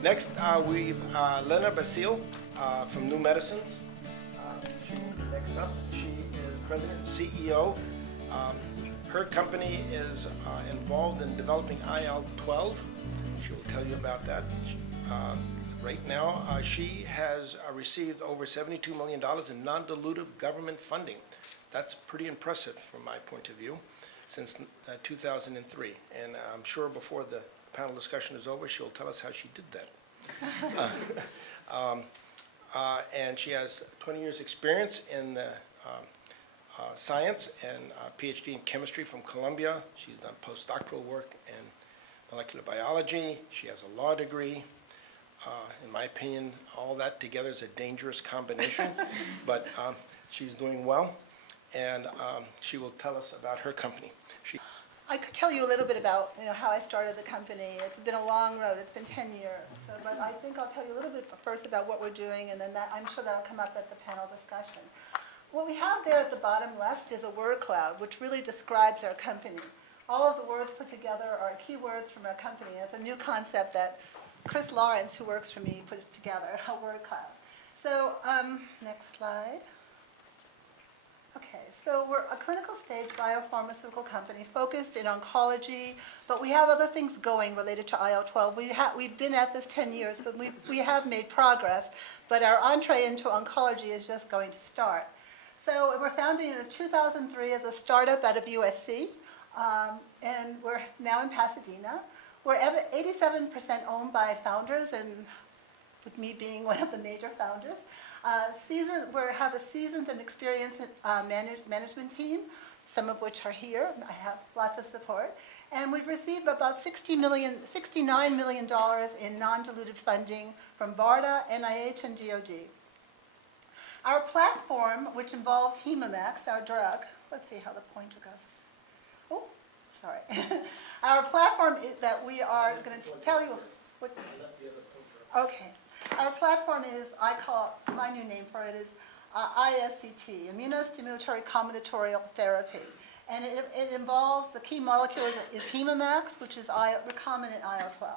Next, we've Lena Basile from Neumedicines. Next up, she is President and CEO. Her company is involved in developing IL-12. She will tell you about that. Right now, she has received over $72 million in non-dilutive government funding. That's pretty impressive from my point of view since 2003. And I'm sure before the panel discussion is over, she'll tell us how she did that. And she has 20 years experience in science and Ph.D. in chemistry from Columbia. She's done postdoctoral work in molecular biology. She has a law degree. In my opinion, all that together is a dangerous combination, but she's doing well, and she will tell us about her company. I could tell you a little bit about how I started the company. It's been a long road. It's been 10 years. So, but I think I'll tell you a little bit first about what we're doing, and then I'm sure that'll come up at the panel discussion. What we have there at the bottom left is a word cloud, which really describes our company. All of the words put together are keywords from our company. It's a new concept that Chris Lawrence, who works for me, put it together, a word cloud. So, next slide. Okay, so we're a clinical stage biopharmaceutical company focused in oncology, but we have other things going related to IL-12. We've been at this 10 years, but we have made progress, but our entree into oncology is just going to start. So we're founded in 2003 as a startup out of USC, and we're now in Pasadena. We're 87% owned by founders, and with me being one of the major founders. We have a seasoned and experienced management team, some of which are here. I have lots of support. And we've received about $69 million in non-dilutive funding from BARDA, NIH, and DoD. Our platform, which involves Hemamax, our drug, let's see how the pointer goes. Oh, sorry. Our platform is that we are going to tell you. Okay. Our platform is, my new name for it is ISCT, Immunostimulatory Combinatorial Therapy. And it involves, the key molecule is Hemamax, which is recombinant IL-12.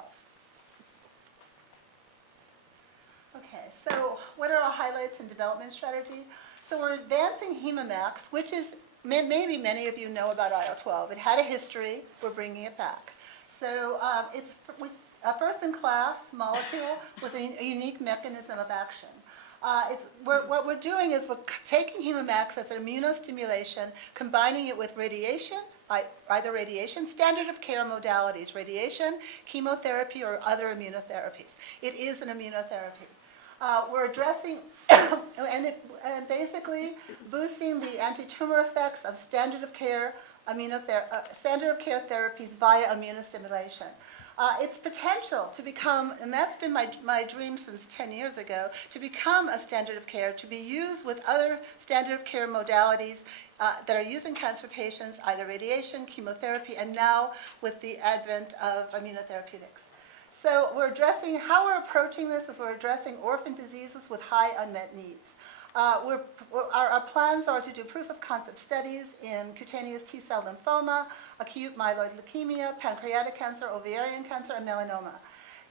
Okay, so what are our highlights in development strategy? So we're advancing Hemamax, which is, maybe many of you know about IL-12. It had a history. We're bringing it back. So it's a first-in-class molecule with a unique mechanism of action. What we're doing is we're taking Hemamax as an immunostimulation, combining it with radiation, either radiation, standard of care modalities, radiation, chemotherapy, or other immunotherapies. It is an immunotherapy. We're addressing and basically boosting the anti-tumor effects of standard of care therapies via immunostimulation. Its potential to become, and that's been my dream since 10 years ago, to become a standard of care, to be used with other standard of care modalities that are used in cancer patients, either radiation, chemotherapy, and now with the advent of immunotherapeutics. So how we're approaching this is we're addressing orphan diseases with high unmet needs. Our plans are to do proof of concept studies in cutaneous T-cell lymphoma, acute myeloid leukemia, pancreatic cancer, ovarian cancer, and melanoma.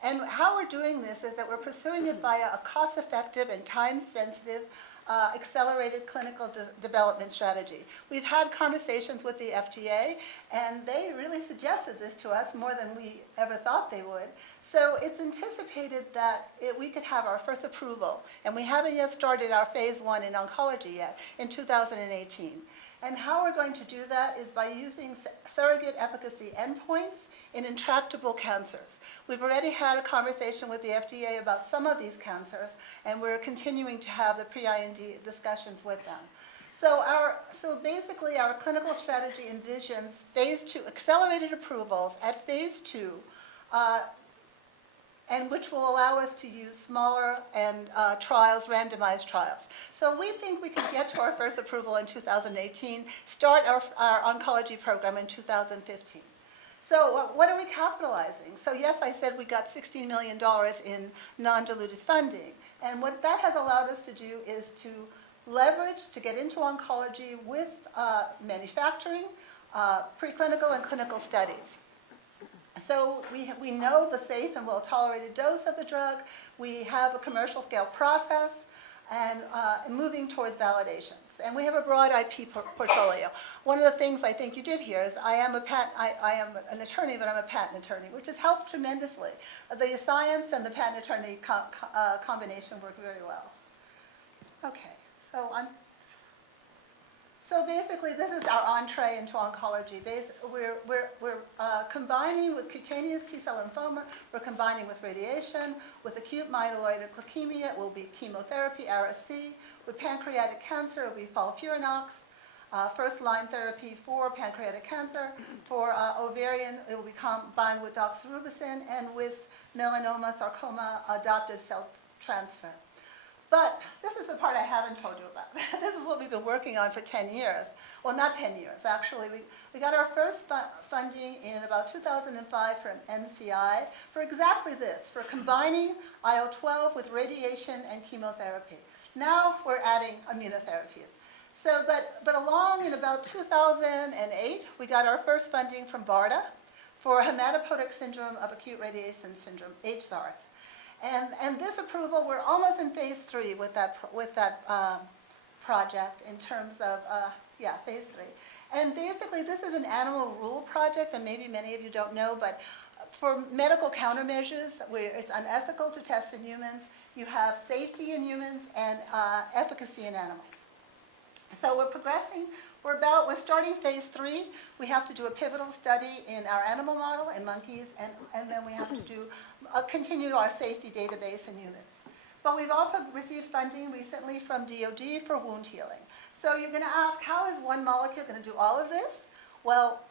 And how we're doing this is that we're pursuing it via a cost-effective and time-sensitive accelerated clinical development strategy. We've had conversations with the FDA, and they really suggested this to us more than we ever thought they would. So it's anticipated that we could have our first approval, and we haven't yet started our phase 1 in oncology yet, in 2018. And how we're going to do that is by using surrogate efficacy endpoints in intractable cancers. We've already had a conversation with the FDA about some of these cancers, and we're continuing to have the pre-IND discussions with them. So basically our clinical strategy envisions phase 2, accelerated approvals at phase 2, and which will allow us to use smaller and randomized trials. So we think we can get to our first approval in 2018, start our oncology program in 2015. So what are we capitalizing? So yes, I said we got $16 million in non-dilutive funding. And what that has allowed us to do is to leverage to get into oncology with manufacturing, preclinical and clinical studies. So we know the safe and well-tolerated dose of the drug. We have a commercial scale process and moving towards validations. And we have a broad IP portfolio. One of the things I think you did here is I am an attorney, but I'm a patent attorney, which has helped tremendously. The science and the patent attorney combination work very well. Okay, so basically, this is our entree into oncology. We're combining with cutaneous T-cell lymphoma. We're combining with radiation. With acute myeloid leukemia, it will be chemotherapy, Ara-C. With pancreatic cancer, it will be FOLFIRINOX. First-line therapy for pancreatic cancer. For ovarian, it will be combined with doxorubicin, and with melanoma, sarcoma, adoptive cell transfer. But this is the part I haven't told you about. This is what we've been working on for 10 years. Well, not 10 years, actually. We got our first funding in about 2005 from NCI for exactly this, for combining IL-12 with radiation and chemotherapy. Now we're adding immunotherapies. So, but along in about 2008, we got our first funding from BARDA for hematopoietic syndrome of acute radiation syndrome, HSARS. And this approval, we're almost in phase 3 with that project in terms of, phase 3. And basically, this is an animal rule project, and maybe many of you don't know, but for medical countermeasures, where it's unethical to test in humans, you have safety in humans and efficacy in animals. So we're progressing. We're starting phase 3. We have to do a pivotal study in our animal model in monkeys, and then we have to do continue our safety database in humans. But we've also received funding recently from DoD for wound healing. So you're going to ask, how is one molecule going to do all of this? Well,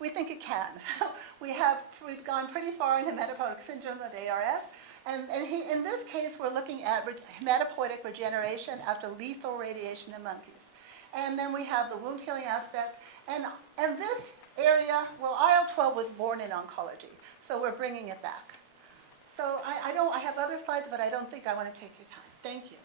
we think it can. We've gone pretty far in hematopoietic syndrome of ARS. And in this case, we're looking at hematopoietic regeneration after lethal radiation in monkeys. And then we have the wound healing aspect. And this area, well, IL-12 was born in oncology, so we're bringing it back. So I have other slides, but I don't think I want to take your time. Thank you.